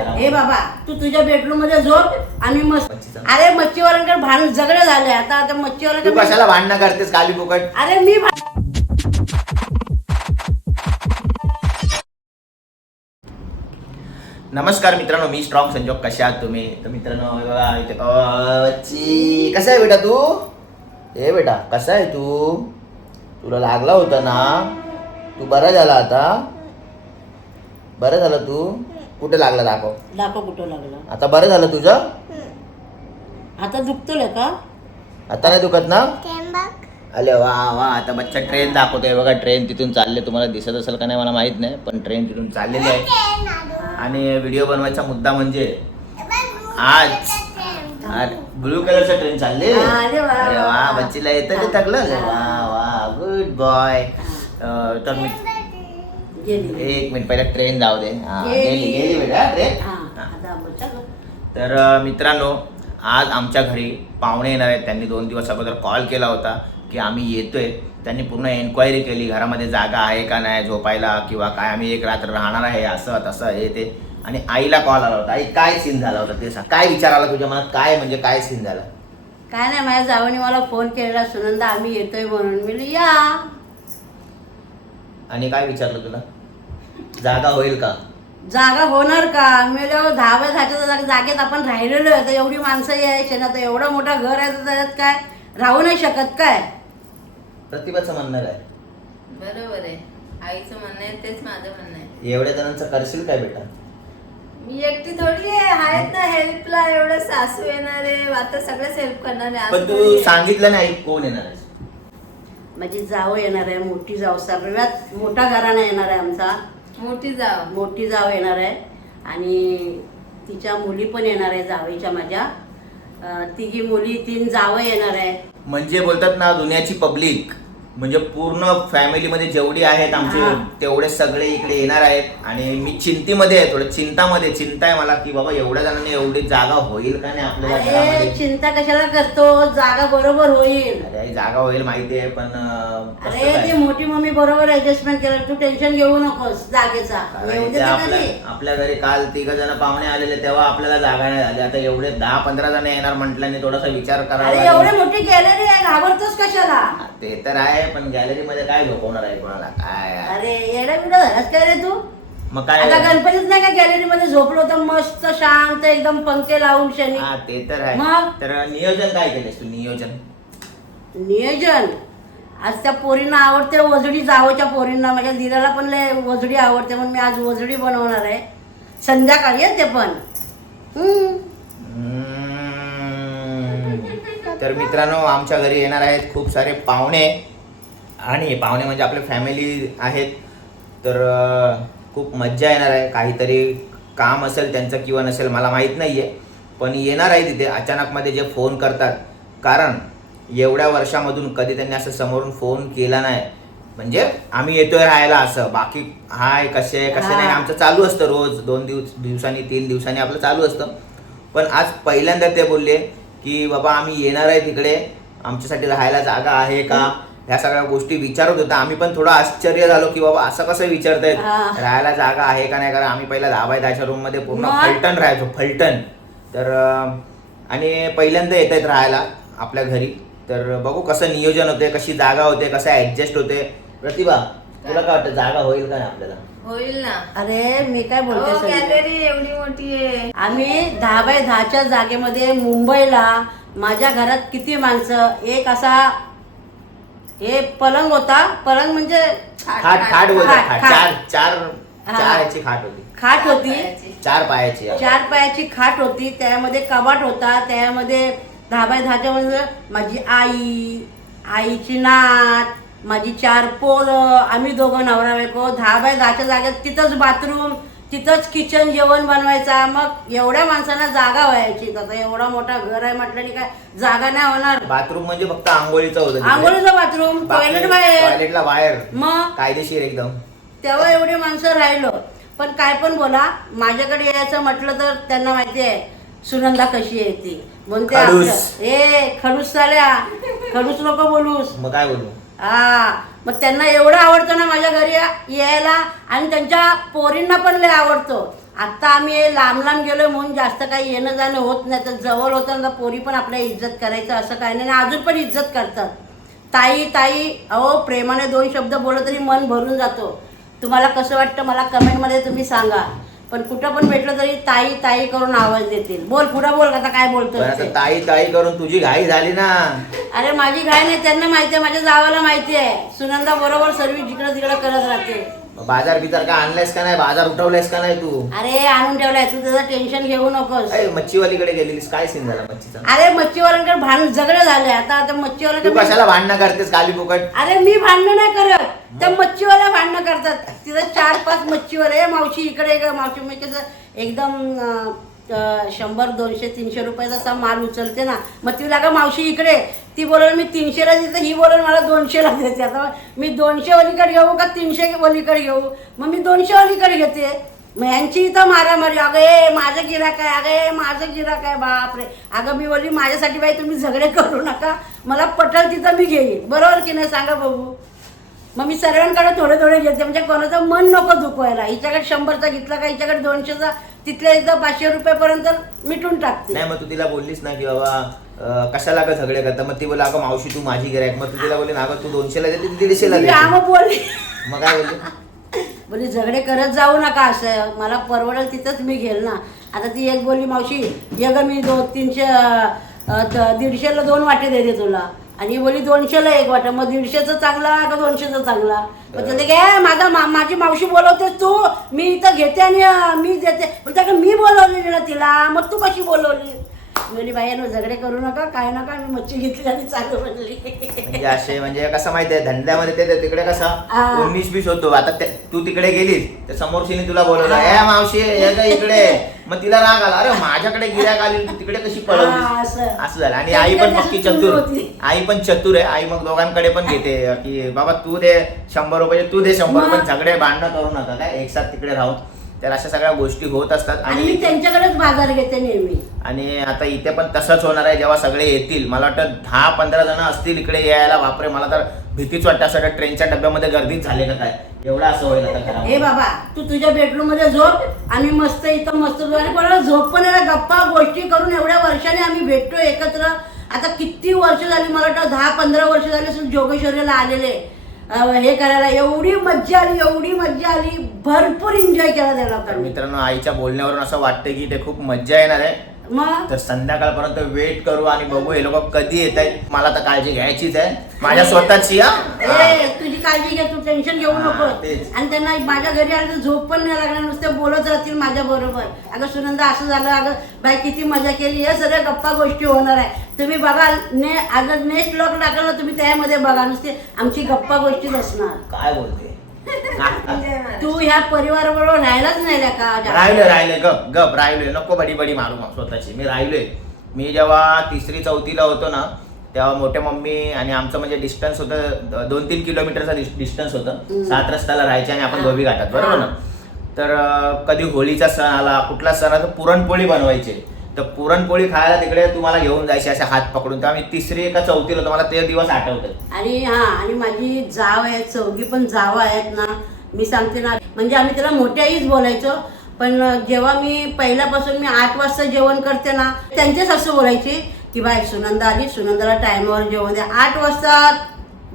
हे बाबा तू तुझ्या बेडरूममध्ये झोप आम्ही मस्त. अरे मच्छीवाल्यांकडे भांडण झगडे झाले. आता आता तू मच्छीवाल्यांकडे कशाला भांडणं करतेस काली फुकट? अरे मी भा- नमस्कार मित्रांनो मी स्ट्रॉंग संजोग. कशा आहात तुम्ही? तर मित्रांनो हे बघा इथे कवची कसा आहे बेटा तू? ए बेटा कसा आहे तू? तुला लागला होता ना? तू बरा झाला आता? बरं झालं तू? कुठे लागला दाखव. दाखव कुठं लागलं. आता बरं झालं तुझं? आता दुखतोय का? आता नाही दुखत ना? अरे वा वा. आता बच्चा ट्रेन दाखवतोय. बघा ट्रेन तिथून चालले. तुम्हाला दिसत असेल का नाही मला माहीत नाही पण ट्रेन तिथून चाललेली आहे. आणि व्हिडिओ बनवायचा मुद्दा म्हणजे आज ब्लू कलरचा ट्रेन चालले. अरे वा. अरे वा बच्चीला येतं ते थकलं वा वा. गुड बॉय तर मी गेली. एक मिनिट पहिला ट्रेन जाऊ दे. हा, गेली. गेली गेली बेटा ट्रेन हा आता बच्चा गं. तर अ, मित्रांनो आज आमच्या घरी पाहुणे येणार आहेत. त्यांनी दोन दिवस अगोदर कॉल केला होता की आम्ही येतोय. त्यांनी पूर्ण एन्क्वायरी केली घरामध्ये जागा आहे का नाही झोपायला किंवा काय? आम्ही एक रात्र राहणार आहे असं तसं हे ते. आणि आईला कॉल आला होता. आई काय सीन झाला होता? ते सांग. काय विचार आला तुझ्या मनात? काय म्हणजे काय सीन झाला? काय नाही माझ्या जावणी मला फोन केलेला सुनंदा आम्ही येतोय म्हणून. मी म्हणली, या. आणि काय विचारलं तुला? जागा होईल का? जागा होणार का? मी म्हणलं, दहा बाय दहाच्या जाग- जागेत आपण राहिलेलो आहे तर एवढी माणसं यायची ना तर एवढं मोठं घर आहे तर त्याच्यात काय? राहू नाही शकत काय? प्रतिभाचं म्हणणं काय? बरोबर आहे. आईचं म्हणणं आहे तेच माझं म्हणणं आहे. एवढ्या जणांचं करशील काय बेटा? मी एकटी थोडी आहे आहेत ना हेल्पला एवढं सासू येणार आहे आता सगळेच हेल्प करणार आहे पण तू. सांगितलं नाही कोण येणार आहे? माझी जाव येणार आहे मोठी जाव. सगळ्यात मोठा घराणा येणार आहे आमचा. मोठी जाव. मोठी जाव येणार आहे. आणि तिच्या मुली पण येणार आहे जावेच्या माझ्या. अं, तिघी मुली तीन जावं येणार आहे. म्हणजे बोलतात ना दुनियाची पब्लिक. म्हणजे पूर्ण फॅमिलीमध्ये जेवढी आहेत आमचे. तेवढे सगळे इकडे येणार आहेत. आणि मी चिंतीमध्ये आहे थोडं चिंतामध्ये चिंता आहे मला की बाबा एवढ्या जणांनी एवढी जागा होईल का नाही आपल्या अरे घरामध्ये? चिंता कशाला करतो? जागा बरोबर होईल. अरे आई, जागा होईल माहिती आहे पण अं, कसं अरे काय? ती मोठी मम्मी बरोबर ऍडजस्टमेंट केलं. तू टेन्शन घेऊ नकोस जागेचा. अरे येऊ आपल्या घरी काल तिघ जण पाहुणे आलेले तेव्हा आपल्याला जागा नाही झाली. आता एवढे दहा पंधरा जण येणार म्हटल्याने थोडासा विचार करावा अरे लागेल. एवढी मोठी गॅलरी आहे घाबरतोस कशाला? ते तर आहे पण गॅलरी मध्ये काय झोपवणार आहे कोणाला? काय आहे? अरे येडा बिडा झालास काय रे तू? मग काय? आता गणपतीत नाही का गॅलरी मध्ये झोपलो तर मस्त शांत एकदम पंखे लावून शनी? हा ते तर आहे. मग? तर नियोजन काय केलंस तू नियोजन? नियोजन? आज त्या पोरींना आवडते वजडी जावच्या पोरींना. माझ्या दिराला पण लय वजडी आवडते म्हणून मी आज वजडी बनवणार आहे. संध्याकाळी आहे ते पण. हम्म. हम्म. तर मित्रांनो आमच्या घरी येणार आहेत खूप सारे पाहुणे. आणि पाहुणे म्हणजे आपले फॅमिली आहेत तर खूप मज्जा येणार आहे. काहीतरी काम असेल त्यांचं किंवा नसेल मला माहीत नाही आहे पण येणार आहे तिथे. अचानकमध्ये जे फोन करतात कारण एवढ्या वर्षामधून कधी त्यांनी असं समोरून फोन केला नाही. म्हणजे आम्ही येतोय राहायला असं. बाकी हाय कसे आहे कसे नाही. आमचं चालू असतं रोज. दोन दिवस दिवसांनी तीन दिवसांनी आपलं चालू असतं. पण आज पहिल्यांदा ते बोलले की बाबा आम्ही येणार आहे तिकडे. आमच्यासाठी राहायला जागा आहे का? ह्या सगळ्या गोष्टी विचारत होता. आम्ही पण थोडं आश्चर्य झालो की बाबा असं कसं विचारतायत. राहायला जागा आहे का नाही? कारण आम्ही पहिला दहा बाय दहाच्या रूममध्ये पूर्ण? फलटण राहायचो फलटण. तर आणि पहिल्यांदा येत आहेत राहायला आपल्या घरी. तर बघू कसं नियोजन होते कशी जागा होते कसं ऍडजस्ट होते. प्रतिभा तुला काय वाटतं जागा होईल का नाही आपल्याला? होईल ना. अरे मी काय बोलते? गॅलरी एवढी मोठी आहे. आम्ही दहा बाय दहाच्या जागेमध्ये मुंबईला माझ्या घरात किती माणसं? एक असा हे पलंग होता पलंग म्हणजे खाट खाट बोलतात खाट, खाट चार खाट. चार. चार याची खाट होती खाट होती. चार पायाची. चार पायाची खाट होती त्यामध्ये कबाट होता त्यामध्ये दहा बाय दहाच्या मध्ये माझी आई आईची नात माझी चार पोरं आम्ही दोघं नवरा बायको दहा बाय दहाच्या जागेत तिथंच बाथरूम तिथंच किचन जेवण बनवायचा मग एवढ्या माणसांना जागा व्हायची. आता एवढा मोठा घर आहे म्हटलं काय? जागा नाही होणार. बाथरूम म्हणजे फक्त आंघोळीचं होतं. आंघोळीचं बाथरूम टॉयलेट बाहेर. टॉयलेटला बाहेर. मग? कायदेशीर एकदम. तेव्हा एवढी माणसं राहिलो. पण काय पण बोला माझ्याकडे यायचं म्हटलं तर त्यांना माहिती आहे सुनंदा कशी आहे ती? म्हणते खडूस. आपलं- ए खडूस चाल्या खडूस नको बोलूस. मग काय बोलू? हा मग त्यांना एवढं आवडतं ना माझ्या घरी यायला आणि त्यांच्या पोरींना पण लय आवडतो. आता आम्ही लांब लांब गेलोय म्हणून जास्त काही येणं जाणं होत नाही तर जवळ होतं ना पोरी पण आपल्या इज्जत करायचं असं काही नाही आणि अजून पण इज्जत करतात. ताई ताई अहो प्रेमाने दोन शब्द बोललं तरी मन भरून जातो. तुम्हाला कसं वाटतं मला कमेंटमध्ये तुम्ही सांगा. पण कुठं पण भेटलं तरी ताई ताई करून आवाज देतील. बोल पुढं बोल आता काय पण बोलतोय आता ते. ताई ताई करून तुझी घाई झाली ना. अरे माझी घाय नाही त्यांना माहिती आहे माझ्या जावाला माहिती आहे. सुनंदा बरोबर सर्व जिकडं तिकडं करत राहते. बाजार बिजार का आणलायस का नाही? बाजार उठवलायस का नाही तू? अरे आणून ठेवलाय. तू त्याचं टेन्शन घेऊ नकोस. अरे मच्छीवालीकडे गेलेलीस. काय सीन झाला मच्छीचा? अरे मच्छीवाल्यांकडे भांड झगडे झाले. आता आता तू मच्छीवाल्यांकडे कशाला भांडणं करतेस काली फुकट? अरे मी भांडणं नाही करत. त्या मच्छीवाल्या भांडणं करतात. तिथं चार पाच मच्छीवाले "ए, मावशी इकडे ग. मावशी मी कसं एकदम अं, शंभर दोनशे तीनशे रुपयाचा असा माल उचलते ना. मग तिला का मावशी इकडे. ती बोलल मी तीनशेला देते ही बोलल मला दोनशेला देते. आता मी दोनशे अलीकडे घेऊ का तीनशे वलीकडे घेऊ? मग मी दोनशे अलीकडे घेते. मग यांची इथं मारामारी. अगं ए माझं गिराक आहे. अगं ए माझं गिराक आहे. बापरे अगं मी बोलली माझ्यासाठी बाई तुम्ही झगडे करू नका. मला पटल तिथं मी घेईन. बरोबर की नाही? सांगा बघू. मग मी सर्वांकडे थोडे थोडे घेते. म्हणजे कोणाचं मन नको दुखवायला. हिच्याकडे शंभरचा घेतला का हिच्याकडे दोनशेचा तिथल्या इथं पाचशे रुपयापर्यंत मिटून टाकते. नाही मग तू तिला बोललीस ना की बाबा कशाला का झगडे करता? मग ती बोला अगं मावशी तू माझी गिरायक मग तू तिला बोलली ना अगं तू दोनशेला देते ती दीडशेला मी देते. बोलली. मग काय बोलली? बोलली झगडे करत जाऊ नका असं. मला परवडेल तिथंच मी घेईल ना. आता ती एक बोलली मावशी ये ग मी दोन तीनशे अं, त- दीडशेला दोन वाटे देते तुला. आणि बोलली दोनशेला एक वाटा मग दीडशेचं चांगला का दोनशेचं चांगला? मग ते काय माझा मा- माझी मावशी बोलवतेस तू. मी इथं घेते आणि मी देते. का मी बोलवलेली ना तिला. मग तू कशी बोलवली बाई नो झगडे करू नका काय नका मी मच्छी घेतली आणि चालू म्हणली. म्हणजे असे म्हणजे कसं माहितीये धंद्यामध्ये ते ते तिकडे कसं हा. उन्नीस बीस होतो. आता ते- तू तिकडे गेलीस तर समोरशीने तुला बोलवलं ए मावशी ये ग इकडे. मग तिला राग आला अरे माझ्याकडे गिऱ्हाईक आली तू तिकडे कशी हा, पळवली असं. असं झालं. आणि आई पण पक्की चतुर. होती. आई पण चतुर आहे. आई मग दोघांकडे पण घेते. की बाबा तू दे शंभर रुपये तू दे शंभर मग? पण झगडे भांडणं करू नका काय? एक साथ तिकडे राहून. तर अशा सगळ्या गोष्टी होत असतात आणि मी त्यांच्याकडेच बाजार घेते नेहमी. आणि आता इथे पण तसंच होणार आहे जेव्हा सगळे येतील. मला वाटतं दहा पंधरा जण असतील इकडे यायला. बापरे मला तर भीतीच वाटतं. असं वाटतं ट्रेनच्या डब्यामध्ये गर्दीच झाले का काय? एवढं असं होईल आता हे घरामध्ये. बाबा तू तुझ्या बेडरूममध्ये झोप. आम्ही मस्त इथं मस्त झोप. आणि कोणाला झोप पण ना, गप्पा गोष्टी करून एवढ्या वर्षाने आम्ही भेटतो एकत्र. आता किती वर्ष झाली? मला वाटतं दहा पंधरा वर्ष झाली जोगेश्वरीला आलेले. हे करायला एवढी मज्जा आली एवढी मज्जा आली. भरपूर एन्जॉय केला त्या तर मित्रांनो आईच्या बोलण्यावरून असं वाटतं की ते खूप मज्जा येणार आहे. मग? तर संध्याकाळपर्यंत वेट करू आणि बघू हे लोक कधी येत आहेत. मला तर काळजी घ्यायचीच आहे. माझ्या स्वतःची हा? ए तुझी काळजी घे तू टेन्शन घेऊ हा, नको. तेच. आणि त्यांना माझ्या घरी आलं तर झोप पण नाही लागणार नुसते बोलत राहतील माझ्या बरोबर. अगं सुनंदा असं झालं अगं बाई किती मजा केली. हे सगळ्या गप्पा गोष्टी होणार आहे. तुम्ही बघा ने अगं नेक्स्ट लॉक टाकलं ना तुम्ही त्यामध्ये बघा नुसते आमची गप्पा गोष्टीच असणार काय बोलते. तू ह्या परिवाराबरोबर राहायलाच नाही रे का राहिलोय राहिलोय गप गप राहिलोय नको बडी बडी मारू मग स्वतःची मी राहिलोय मी जेव्हा तिसरी चौथीला होतो ना तेव्हा मोठ्या मम्मी आणि आमचं म्हणजे डिस्टन्स होतं दोन तीन किलोमीटरचा डिस्टन्स होतं. सात रस्त्याला राहायचे आणि आपण. धोबी घाटात बरोबर ना. तर कधी होळीचा सण आला कुठला सण आला तर पुरणपोळी बनवायचे तर पुरणपोळी खायला तिकडे तुम्हाला घेऊन जायचे असे हात पकडून. तर आम्ही तिसरी एका चौथीला होतो मला ते दिवस आठवतात आणि हा आणि माझी जाव आहेत चौघी पण जाव आहेत ना. मी सांगते ना म्हणजे आम्ही त्याला मोठ्याहीच बोलायचो पण जेव्हा मी पहिल्यापासून मी आठ वाजता जेवण करते ना त्यांच्याच असं बोलायची की बाय सुनंदा आली सुनंदाला टायमावर जेवण द्या. आठ वाजता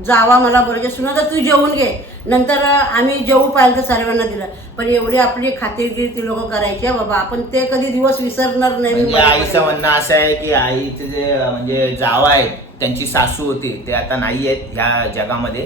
जावा मला बोलायचे सुनंदा तू जेवून घे. नंतर आम्ही जेवू पाहिलं तर सर्वांना दिलं. पण एवढी आपली खातिरगिरी ती लोक करायची बाबा. आपण ते कधी दिवस विसरणार नाही. म्हणजे आईचं. म्हणणं असं आहे की आईचे जे म्हणजे जावा आहेत त्यांची सासू होती ते आता नाही आहेत ह्या जगामध्ये.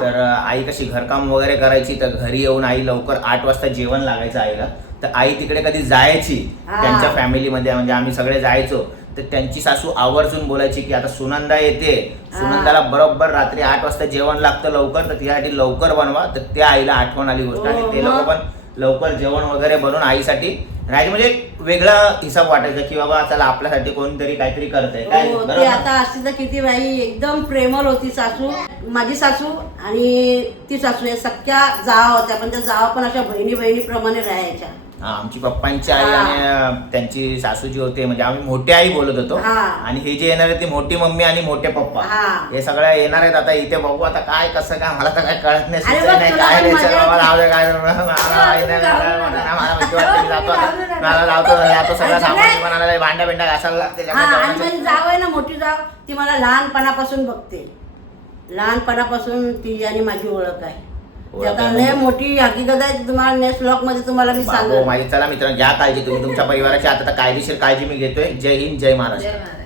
तर आई कशी घरकाम वगैरे करायची तर घरी येऊन आई लवकर आठ वाजता जेवण लागायचं आईला. तर आई तिकडे कधी जायची. त्यांच्या फॅमिलीमध्ये म्हणजे आम्ही सगळे जायचो. तर त्यांची सासू आवर्जून बोलायची की आता सुनंदा येते. सुनंदाला बरोबर रात्री आठ वाजता जेवण लागतं लवकर तर तिच्यासाठी लवकर बनवा. तर त्या आईला आठवण आली गोष्ट. आणि हो, ते लोक. पण लवकर जेवण वगैरे बनवून आईसाठी राहायचे म्हणजे एक वेगळा हिसाब वाटायचा की बाबा चला आपल्यासाठी कोणतरी काहीतरी करतंय. काय हो, ती? आता असती तर किती बाई एकदम प्रेमळ होती सासू. माझी सासू आणि ती सासू या सख्या जावा होत्या पण त्या जावा पण अशा बहिणी बहिणीप्रमाणे राहायच्या. आमची पप्पांची आई. आणि त्यांची सासू जी होते म्हणजे आम्ही मोठी आई बोलत होतो. आणि हे जे येणार आहे ती मोठी मम्मी आणि मोठे पप्पा. हा. सगळ्या येणार आहेत आता इथे बघू आता काय कसं काय मला तर काय कळत नाही सुचत नाही काय मला आता. सगळं सामान भांड्या बिंड्या घासायला लागते जाव आहे ना मोठी जाव ती मला लहानपणापासून बघते. लहानपणापासून ती आणि माझी ओळख आहे. आता लय? मोठी हकीकत आहे तुम्हाला नेक्स्टमध्ये तुम्हाला मी सांगतो माझी चला मित्रांनो घ्या काळजी तुम्ही. तुमच्या परिवाराची आता कायदेशीर काळजी मी घेतोय. जय हिंद जय महाराष्ट्र.